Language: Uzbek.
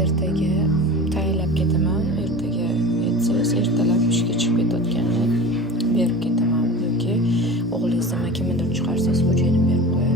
ertaga tayinlab ketaman. Ertaga aytsangiz, ertalab ishga chiqib ketayotganda berib ketaman yoki o'g'lingiz nima kimnidir chiqarsangiz xo'jayini berib qo'yadi.